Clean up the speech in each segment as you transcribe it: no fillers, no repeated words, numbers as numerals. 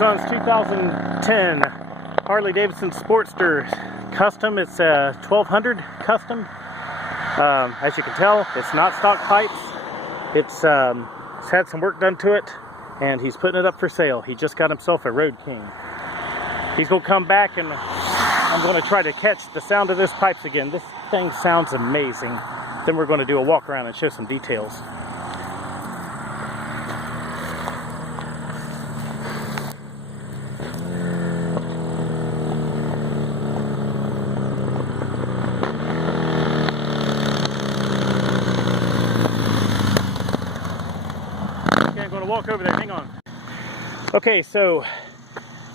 son's 2010 Harley Davidson Sportster Custom. It's a 1200 Custom. As you can tell, it's not stock pipes. It's had some work done to it, and he's putting it up for sale. He just got himself a Road King. He's going to come back, and I'm going to try to catch the sound of this pipes again. This thing sounds amazing. Then we're going to do a walk around and show some details. Okay, I'm going to walk over there. Hang on. Okay, so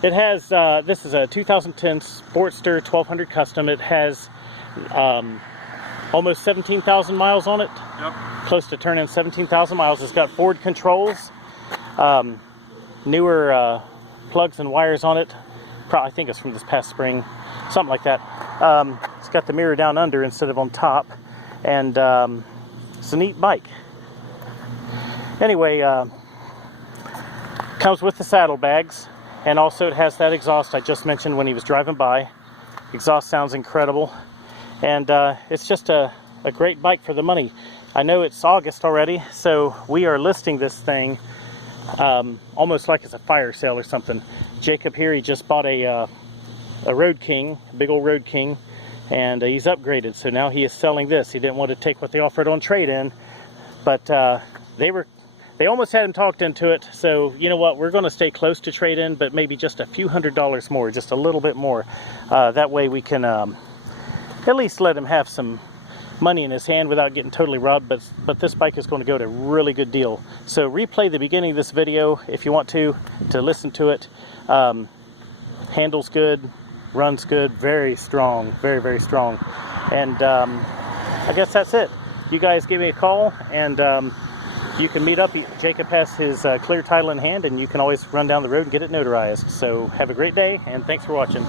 it has, this is a 2010 Sportster 1200 Custom. It has almost 17,000 miles on it. Yep. Close to turning 17,000 miles. It's got forward controls, newer plugs and wires on it. I think it's from this past spring, something like that. It's got the mirror down under instead of on top, and it's a neat bike. Anyway, comes with the saddlebags, and also it has that exhaust I just mentioned when he was driving by. Exhaust sounds incredible, and it's just a great bike for the money. I know it's August already, so we are listing this thing almost like it's a fire sale or something. Jacob here, he just bought a Road King, a big old Road King, and he's upgraded, so now he is selling this. He didn't want to take what they offered on trade-in, but they almost had him talked into it, so you know what, we're going to stay close to trade-in, but maybe just a few $100s more, just a little bit more. That way we can at least let him have some money in his hand without getting totally robbed, but this bike is going to go to a really good deal. So replay the beginning of this video if you want to listen to it. Handles good, runs good, very strong, very, very strong. And I guess that's it. You guys give me a call, and you can meet up. Jacob has his clear title in hand, and you can always run down the road and get it notarized. So have a great day, and thanks for watching.